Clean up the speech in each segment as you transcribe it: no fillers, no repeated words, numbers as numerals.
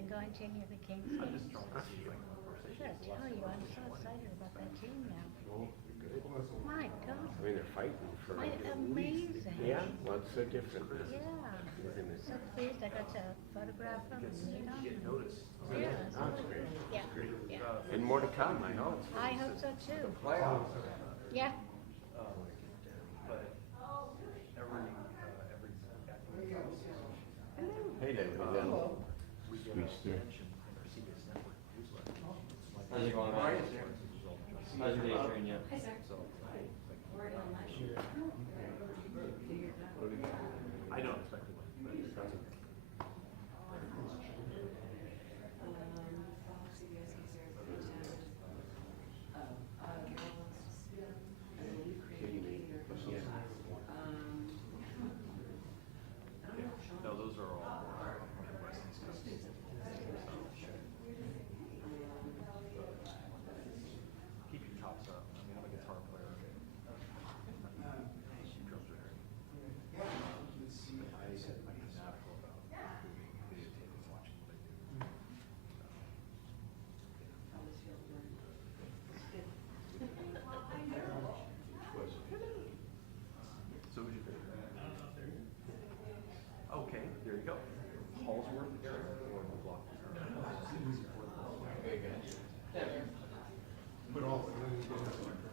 been going to any of the Kings I'm just games? trying to see like I gotta tell you, I'm so excited about that team now. Oh, good. My God, I mean, they're fighting for. amazing. Yeah, well, it's so different. Yeah, so pleased I got to photograph them and meet them. get noticed. Yeah, Oh, it's great. yeah, It's great. yeah. And more to come, I hope. I hope so too. Playoffs. Yeah, But every Hey, David. we get a mention in our CBS network newsletter. How's it going, man? How's your day treating you? So, I don't expect it, but it's okay. No, those are all West East Coast. Keep your chops up. I mean, I'm a guitar player. Drums are great. I'm fanatical about videotaping and watching what they do. So who's your favorite? Okay, there you go. Hallsworth area or the block?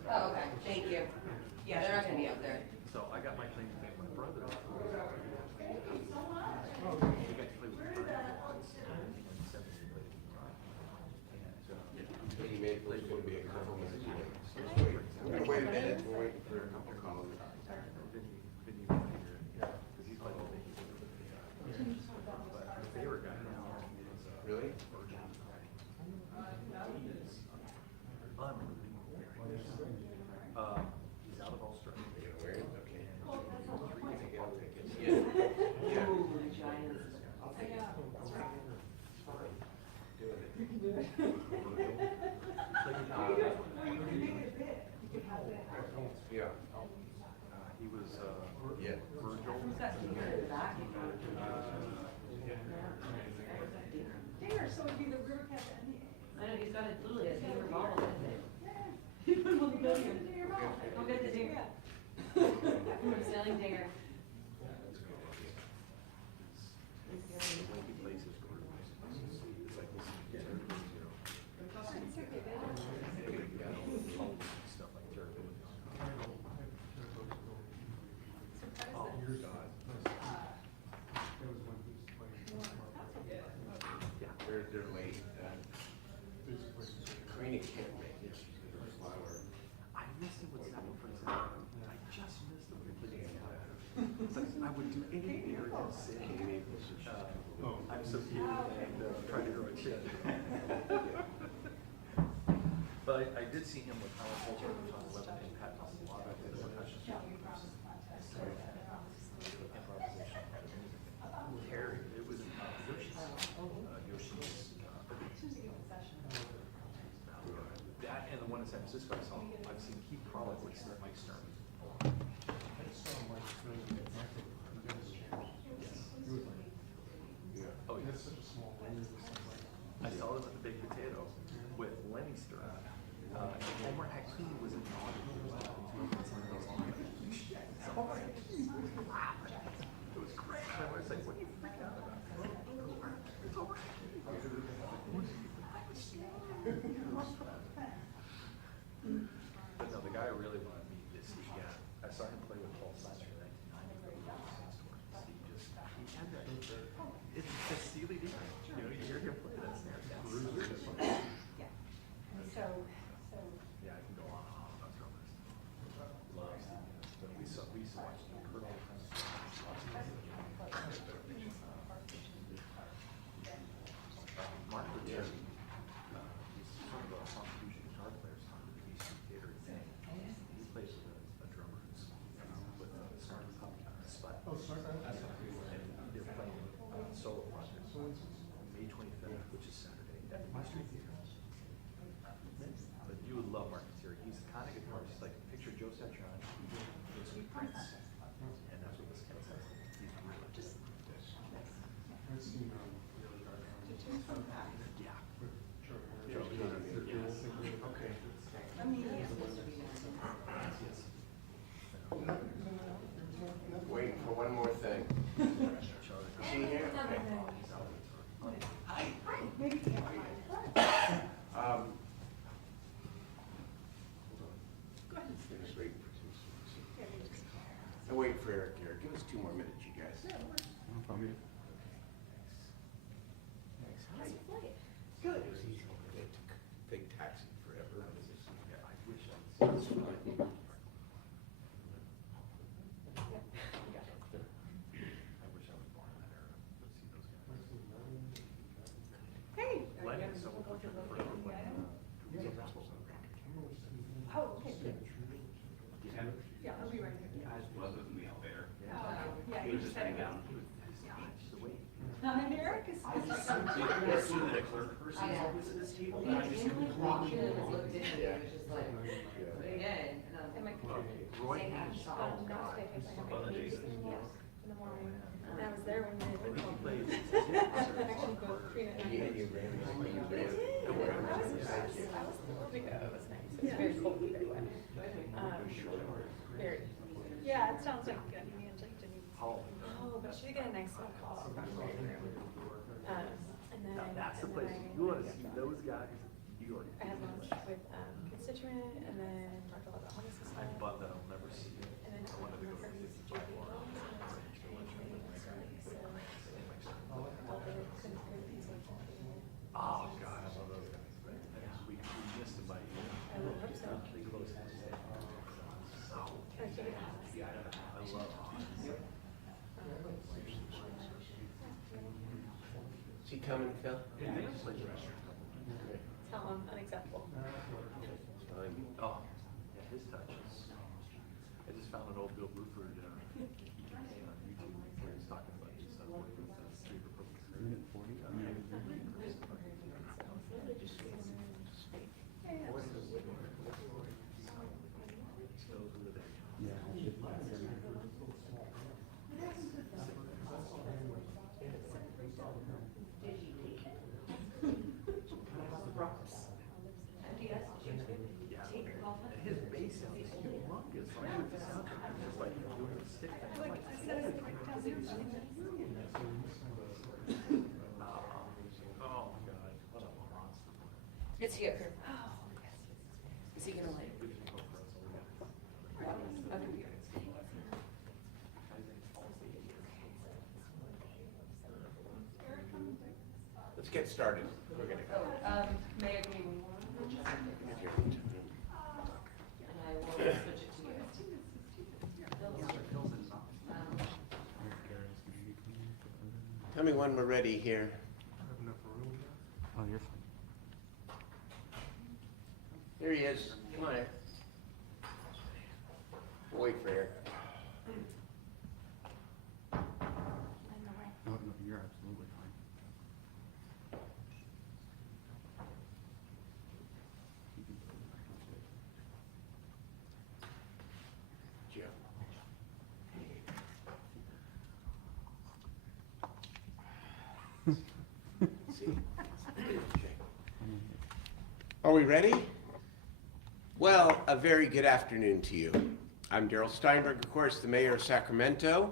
Oh, okay, thank you. Yeah, they're not gonna be out there. So I got my claim to fame. My brother, he got to play with my brother once. In 70, he played with me. And He made it going to be a compliment. Wait a minute, we're waiting for a couple calls. Vinny, because he's played with me. But my favorite guy now is Really? Virgil. He is unbelievable. He's out of Australia. Where? Okay. I'll take it. Yeah. Ooh, the Giants. I'll take it. Fine. Doing it. Yeah. He was Yeah. Virgil. Who's got some here in the back? Dinger, so it'd be the rear cap and the. I know, he's got it literally a dinger bottle, isn't it? He put him on the billion. Go get the dinger. I'm selling dinger. The way he plays his group. It's like this, you know. Stuff like Turbo. Oh, God. Yeah. They're late. Karina can't make it. She's going to flower. I missed it with Seven for example. I just missed it when we played the Fire. It's like I would do anything here in the city. I'm so cute and trying to grow a chin. But I did see him with Howard Holter on 11 and Pat Masalata. Improvisation. Terry, it was Yoshi's. That and the one in San Francisco I saw. I've seen Keith Kralik with Mike Stern. Oh, yes. I saw them at the Big Potato with Lenny Stern. And Homer Hackney was in the audience. It was great. And I was like, what are you freaking out about? It's Homer Hackney. But no, the guy I really want to meet is Steve Gadd. I saw him play with Paul Simon in 1990. He had that. It's a Steely Dan. You know, you hear him play that snare. Yeah. So. Yeah, I can go on about drummers. Good. It was easy. They took big taxi forever. Yeah, I wish I was. I wish I was born in that era. Let's see those guys. Hey. Lenny, someone put your friend with like, Oh, okay, good. Yeah, I'll be right here. Yeah, he was just hanging out. Eric is. As soon as the clerk person I know. was at this table, He I just. walked in and was looked in, and he was just like, what are you doing? And I was And my like, Roy saying, I'm Hayes. sorry. not today, because I have a case in the morning. And I was there when they He called me. plays. Actually, both Trina and I. You and your grandma. I was impressed. I was thrilled to go. It was nice. It was very cold, very wet. Very. Yeah, it sounds like Angelique didn't. Oh, Oh, but she did get a nice little call from her room. And then. now that's the and place, then you wanna see those guys, New York. I had lunch with constituent and then talked about the homeless system. I'm bummed that I'll never see it. And then I wanted to go to Kirby's 55 JP Bar. All the things like that. Oh, God, I love those guys. We missed them by a year. I would hope so. They closed it. So, I figured out. I love Is he coming, Phil? Yeah, they just played the restaurant. Tell him unacceptable. Oh, yeah, his touch is, I just found an old Bill Bruford, on YouTube where he's talking about his stuff with Street Republic. Those were the days. Yeah, and his bass sound is humongous, like with the soundtrack, it's just like doing a stick. Like, I said, it's like, Oh, my God, what a monster. It's here. Is he gonna like? Let's get started. We're gonna go. Mayor, give me one more. And I will switch it to you. Tell me when we're ready here. Oh, you're fine. Here he is. Come on in. We'll wait for Eric. No, no, you're absolutely fine. Joe. See? Okay. Are we ready? Well, a very good afternoon to you. I'm Darrell Steinberg, of course, the mayor of Sacramento,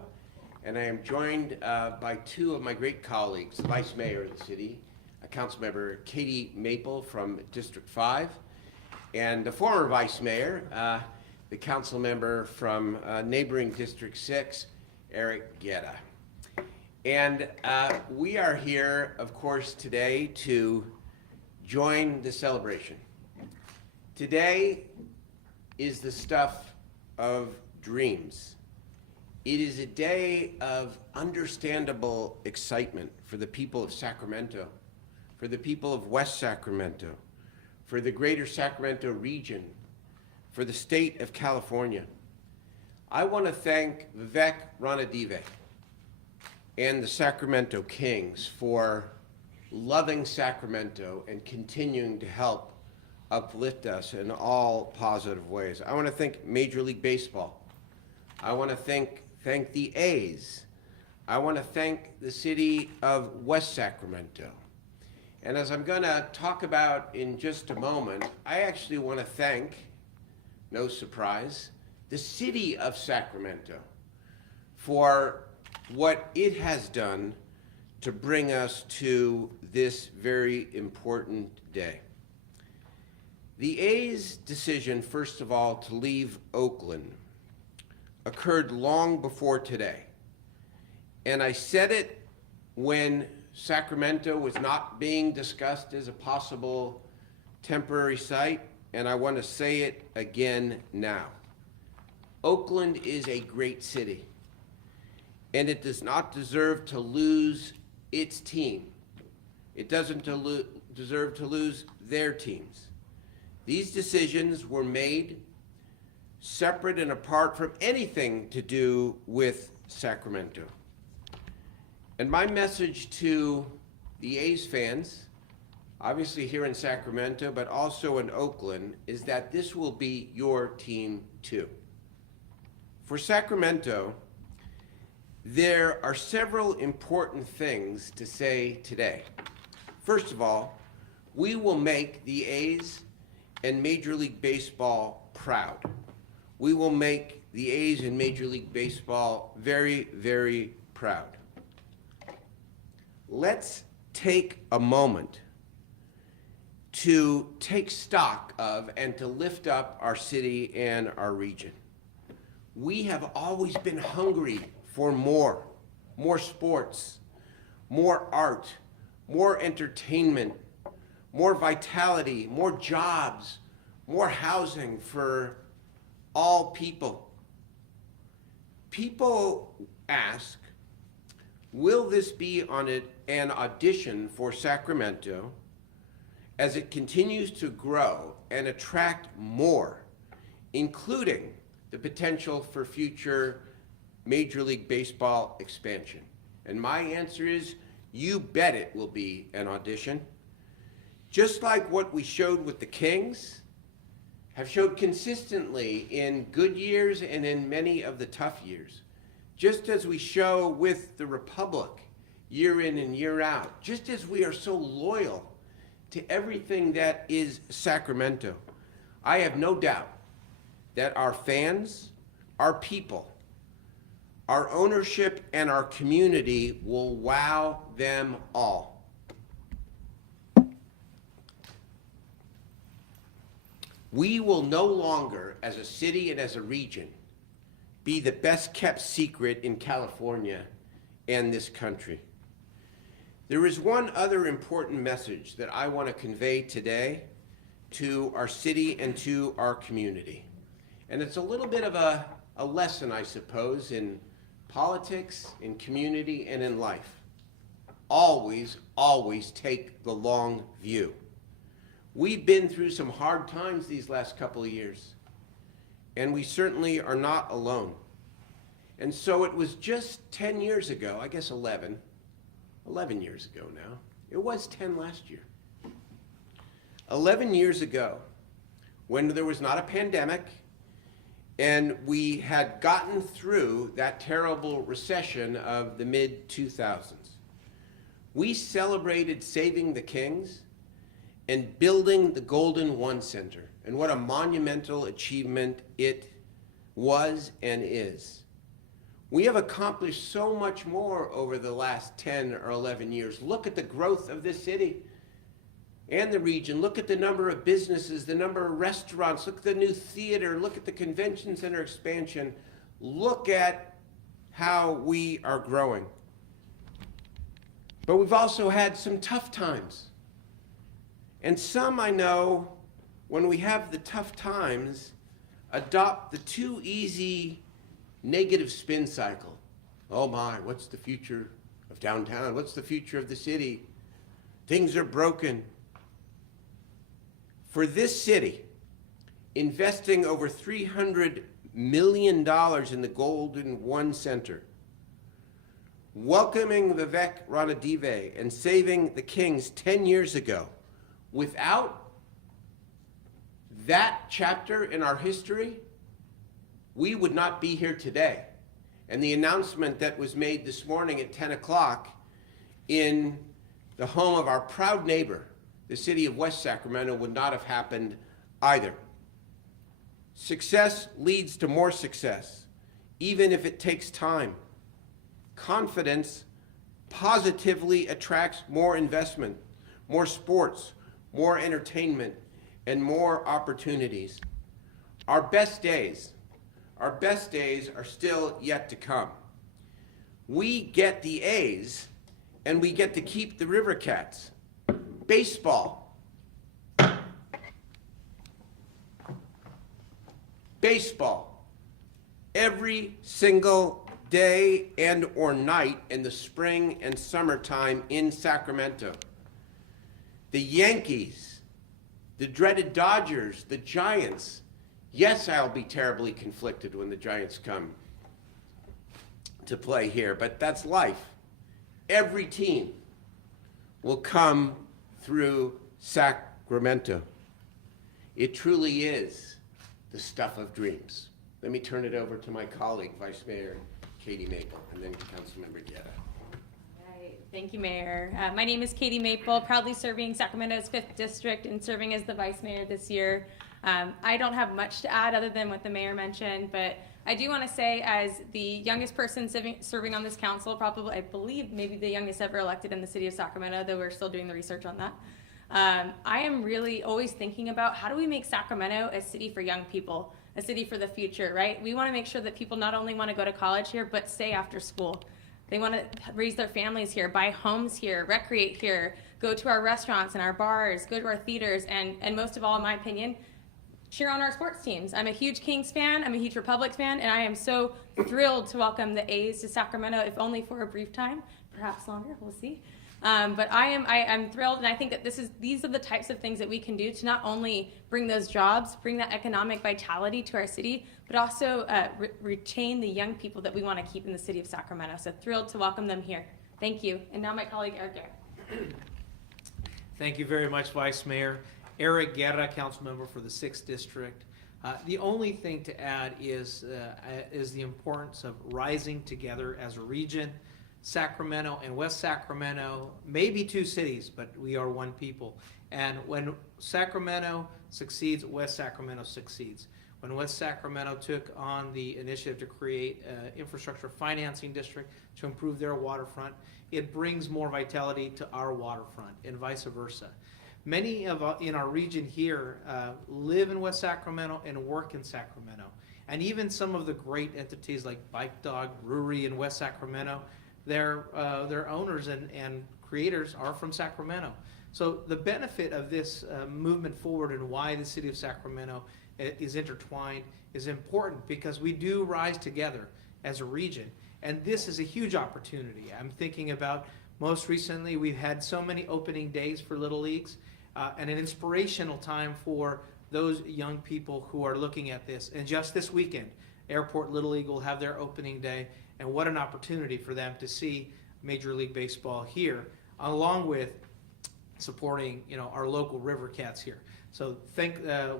and I am joined by two of my great colleagues, the vice mayor of the city, Councilmember Katie Maple from District 5, and the former vice mayor, the council member from neighboring District 6, Eric Guetta. And we are here, of course, today to join the celebration. Today is the stuff of dreams. It is a day of understandable excitement for the people of Sacramento, for the people of West Sacramento, for the greater Sacramento region, for the state of California. I want to thank Vivek Ranadive and the Sacramento Kings for loving Sacramento and continuing to help uplift us in all positive ways. I want to thank Major League Baseball. I want to thank the A's. I want to thank the city of West Sacramento. And as I'm going to talk about in just a moment, I actually want to thank, no surprise, the city of Sacramento for what it has done to bring us to this very important day. The A's decision, first of all, to leave Oakland occurred long before today. and I said it when Sacramento was not being discussed as a possible temporary site, and I want to say it again now. Oakland is a great city, and it does not deserve to lose its team. It doesn't deserve to lose their teams. These decisions were made separate and apart from anything to do with Sacramento. And my message to the A's fans, obviously here in Sacramento, but also in Oakland, is that this will be your team too. For Sacramento, there are several important things to say today. First of all, we will make the A's and Major League Baseball proud. We will make the A's and Major League Baseball very, very proud. Let's take a moment to take stock of and to lift up our city and our region. We have always been hungry for more sports, more art, more entertainment, more vitality, more jobs, more housing for all people. People ask, will this be on an audition for Sacramento as it continues to grow and attract more, including the potential for future Major League Baseball expansion? And my answer is, you bet it will be an audition. Just like what we showed with the Kings, have showed consistently in good years and in many of the tough years. Just as we show with the Republic year in and year out, just as we are so loyal to everything that is Sacramento, I have no doubt that our fans, our people, our ownership, and our community will wow them all. We will no longer, as a city and as a region, be the best kept secret in California and this country. There is one other important message that I want to convey today to our city and to our community. And it's a little bit of a lesson, I suppose, in politics, in community, and in life. Always, always take the long view. We've been through some hard times these last couple of years, and we certainly are not alone. And so it was just 10 years ago, I guess 11 years ago now. It was 10 last year. 11 years ago, when there was not a pandemic, and we had gotten through that terrible recession of the mid-2000s. We celebrated saving the Kings and building the Golden One Center, and what a monumental achievement it was and is. We have accomplished so much more over the last 10 or 11 years. Look at the growth of this city and the region. Look at the number of businesses, the number of restaurants. Look at the new theater. Look at the convention center expansion. Look at how we are growing. But we've also had some tough times. And some, I know, when we have the tough times, adopt the too easy negative spin cycle. Oh my, what's the future of downtown? What's the future of the city? Things are broken. For this city, investing over $300 million in the Golden One Center, welcoming Vivek Ranadive and saving the Kings 10 years ago, without that chapter in our history, we would not be here today. And the announcement that was made this morning at 10 o'clock in the home of our proud neighbor, the city of West Sacramento, would not have happened either. Success leads to more success, even if it takes time. Confidence positively attracts more investment, more sports, more entertainment, and more opportunities. Our best days are still yet to come. We get the A's, and we get to keep the River Cats. Baseball. Baseball. Every single day and or night in the spring and summertime in Sacramento. The Yankees, the dreaded Dodgers, the Giants. Yes, I'll be terribly conflicted when the Giants come to play here, but that's life. Every team will come through Sacramento. It truly is the stuff of dreams. Let me turn it over to my colleague, Vice Mayor Katie Maple, and then Councilmember Guerra. Right. Thank you, Mayor. My name is Katie Maple, proudly serving Sacramento's 5th District and serving as the Vice Mayor this year. I don't have much to add other than what the Mayor mentioned, but I do want to say, as the youngest person serving on this council, probably, I believe, maybe the youngest ever elected in the city of Sacramento, though we're still doing the research on that. I am really always thinking about how do we make Sacramento a city for young people, a city for the future, right? We want to make sure that people not only want to go to college here, but stay after school. They want to raise their families here, buy homes here, recreate here, go to our restaurants and our bars, go to our theaters, and most of all, in my opinion, cheer on our sports teams. I'm a huge Kings fan, I'm a huge Republic fan, and I am so thrilled to welcome the A's to Sacramento, if only for a brief time, perhaps longer, we'll see. But I'm thrilled, and I think that these are the types of things that we can do to not only bring those jobs, bring that economic vitality to our city, but also retain the young people that we want to keep in the city of Sacramento. So thrilled to welcome them here. Thank you. And now my colleague Eric Guerra. Thank you very much, Vice Mayor. Eric Guerra, council member for the 6th District. The only thing to add is the importance of rising together as a region. Sacramento and West Sacramento may be two cities, but we are one people. And when Sacramento succeeds, West Sacramento succeeds. When West Sacramento took on the initiative to create an infrastructure financing district to improve their waterfront, it brings more vitality to our waterfront and vice versa. Many in our region here live in West Sacramento and work in Sacramento. And even some of the great entities like Bike Dog Brewery in West Sacramento, their owners and creators are from Sacramento. So the benefit of this movement forward and why the city of Sacramento is intertwined is important because we do rise together as a region. And this is a huge opportunity. I'm thinking about most recently, we've had so many opening days for Little Leagues and an inspirational time for those young people who are looking at this. And just this weekend, Airport Little League will have their opening day. And what an opportunity for them to see Major League Baseball here, along with supporting our local River Cats here. So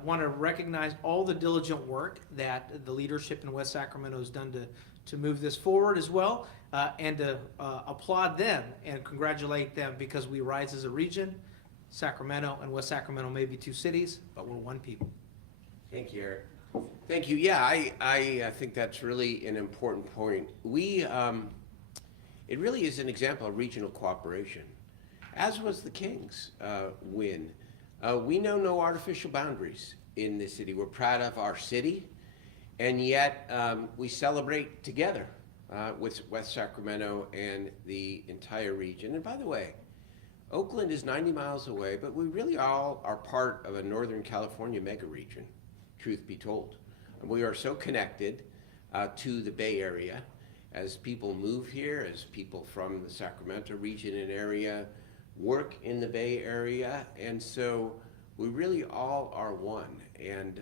want to recognize all the diligent work that the leadership in West Sacramento has done to move this forward as well, and to applaud them and congratulate them because we rise as a region. Sacramento and West Sacramento may be two cities, but we're one people. Thank you, Eric. Thank you. Yeah, I think that's really an important point. It really is an example of regional cooperation, as was the Kings win. We know no artificial boundaries in this city. We're proud of our city, and yet we celebrate together with West Sacramento and the entire region. And by the way, Oakland is 90 miles away, but we really all are part of a Northern California mega region, truth be told. And we are so connected to the Bay Area as people move here, as people from the Sacramento region and area work in the Bay Area, and so we really all are one. And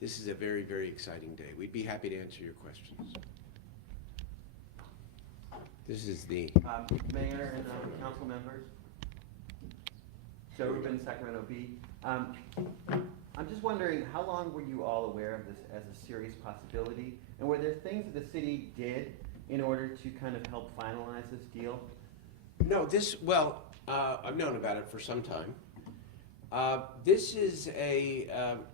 this is a very, very exciting day. We'd be happy to answer your questions. This is the Mayor and council members. Joe Rubin, Sacramento B. I'm just wondering, how long were you all aware of this as a serious possibility? And were there things that the city did in order to kind of help finalize this deal? No, I've known about it for some time. This is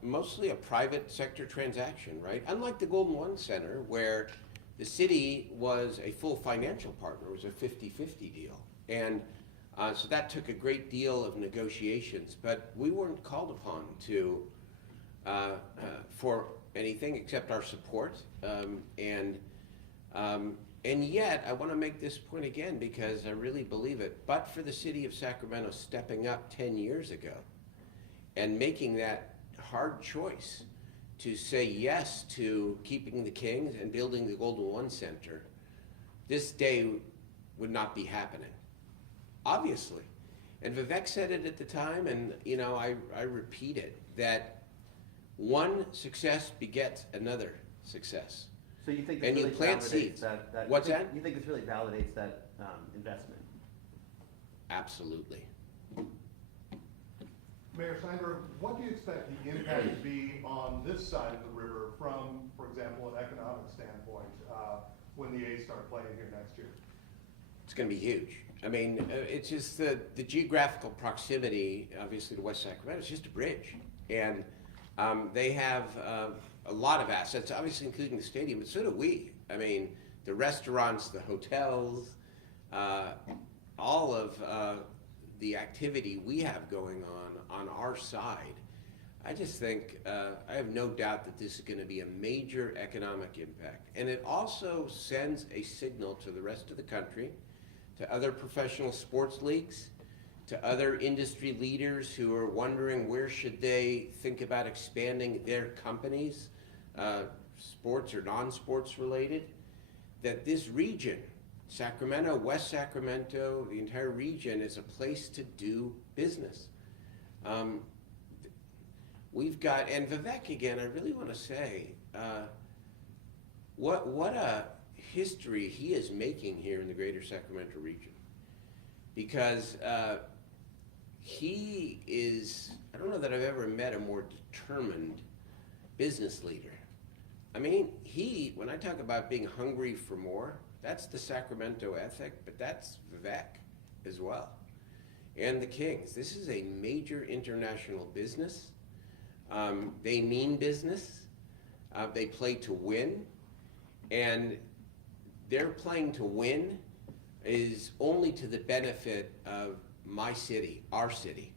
mostly a private sector transaction, right? Unlike the Golden One Center, where the city was a full financial partner. It was a 50-50 deal. And so that took a great deal of negotiations, but we weren't called upon to for anything except our support. And yet, I want to make this point again because I really believe it. But for the city of Sacramento stepping up 10 years ago and making that hard choice to say yes to keeping the Kings and building the Golden One Center, this day would not be happening, obviously. And Vivek said it at the time, and I repeat it, that one success begets another success. So you think And this you really plant validates seeds. that? What's that? You think this really validates that investment? Absolutely. Mayor Steinberg, what do you expect the impact to be on this side of the river from, for example, an economic standpoint, when the A's start playing here next year? It's going to be huge. I mean, it's just the geographical proximity, obviously, to West Sacramento. It's just a bridge. And they have a lot of assets, obviously including the stadium, but so do we. I mean, the restaurants, the hotels, all of the activity we have going on our side. I just think, I have no doubt that this is going to be a major economic impact. And it also sends a signal to the rest of the country, to other professional sports leagues, to other industry leaders who are wondering where should they think about expanding their companies, sports or non-sports related, that this region, Sacramento, West Sacramento, the entire region is a place to do business. We've got, and Vivek again, I really want to say, what a history he is making here in the greater Sacramento region. Because he is, I don't know that I've ever met a more determined business leader. I mean, when I talk about being hungry for more, that's the Sacramento ethic, but that's Vivek as well. And the Kings. This is a major international business. They mean business. They play to win. And their playing to win is only to the benefit of my city, our city,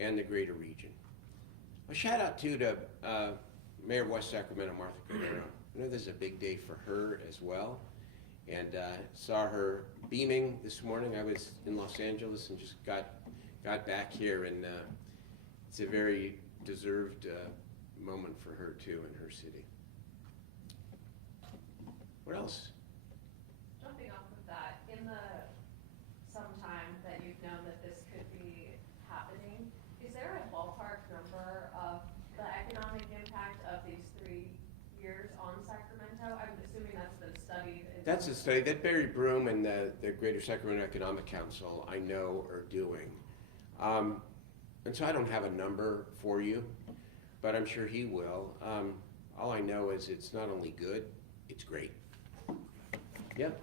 and the greater region. A shout out too to Mayor of West Sacramento, Martha Guerrero. I know this is a big day for her as well. And saw her beaming this morning. I was in Los Angeles and just got back here, and it's a very deserved moment for her too in her city. What else? Jumping off of that, in the some time that you've known that this could be happening, is there a ballpark number of the economic impact of these 3 years on Sacramento? I'm assuming that's been studied. That's a study that Barry Broom and the Greater Sacramento Economic Council, I know, are doing. And so I don't have a number for you, but I'm sure he will. All I know is it's not only good, it's great. Yep.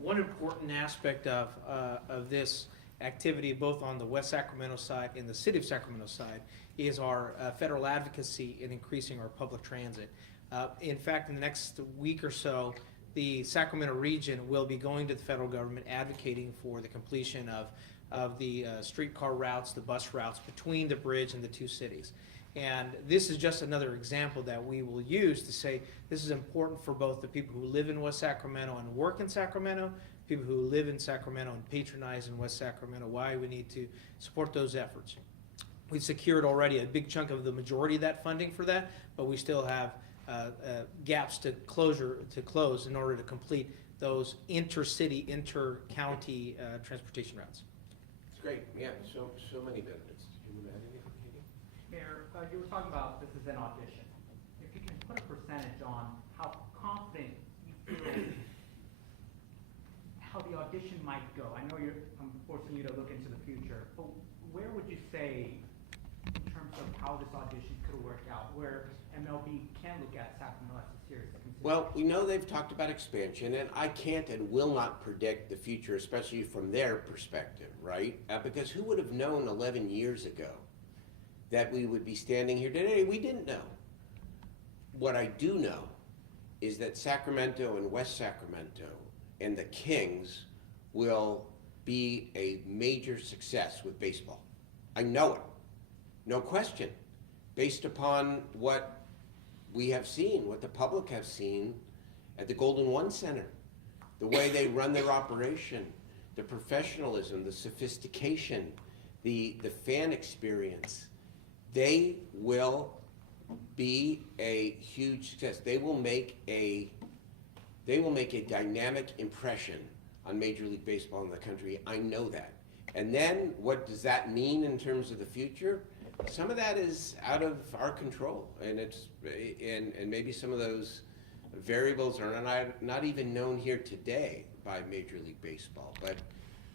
One important aspect of this activity, both on the West Sacramento side and the City of Sacramento side, is our federal advocacy in increasing our public transit. In fact, in the next week or so, the Sacramento region will be going to the federal government advocating for the completion of the streetcar routes, the bus routes between the bridge and the two cities. And this is just another example that we will use to say this is important for both the people who live in West Sacramento and work in Sacramento, people who live in Sacramento and patronize in West Sacramento, why we need to support those efforts. We've secured already a big chunk of the majority of that funding for that, but we still have gaps to close in order to complete those intercity, inter-county transportation routes. It's great, yeah, so many benefits. Do you want to add anything, Katie? Mayor, you were talking about this is an audition. If you can put a percentage on how confident you feel how the audition might go. I know I'm forcing you to look into the future, but where would you say in terms of how this audition could work out, where MLB can look at Sacramento as a serious consideration? Well, we know they've talked about expansion, and I can't and will not predict the future, especially from their perspective, right? Because who would have known 11 years ago that we would be standing here today? We didn't know. What I do know is that Sacramento and West Sacramento and the Kings will be a major success with baseball. I know it, no question, based upon what we have seen, what the public have seen at the Golden One Center. the way they run their operation, the professionalism, the sophistication, the fan experience, they will be a huge success. They will make a dynamic impression on Major League Baseball in the country. I know that. And then what does that mean in terms of the future? Some of that is out of our control, and maybe some of those variables are not even known here today by Major League Baseball. But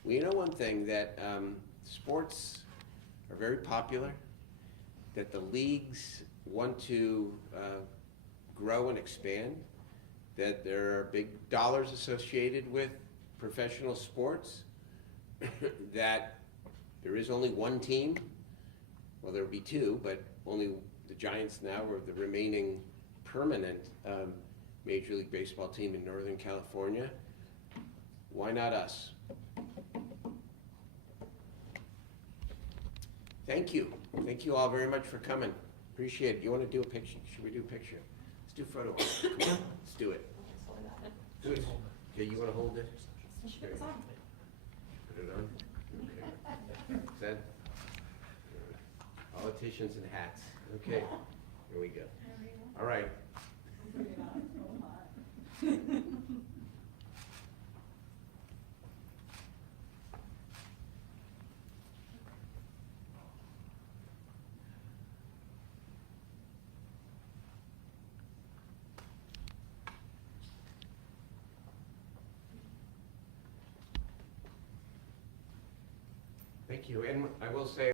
we know one thing, that sports are very popular, that the leagues want to grow and expand, that there are big dollars associated with professional sports, that there is only one team. Well, there will be two, but only the Giants now are the remaining permanent Major League Baseball team in Northern California. Why not us? Thank you. Thank you all very much for coming. Appreciate it. You want to do a picture? Should we do a picture? Let's do a photo. Come on, let's do it. Do it. Okay, you want to hold it? Okay. Put it on. Okay. Is that? Politicians and hats. Okay, here we go. All right. Thank you, and I will say,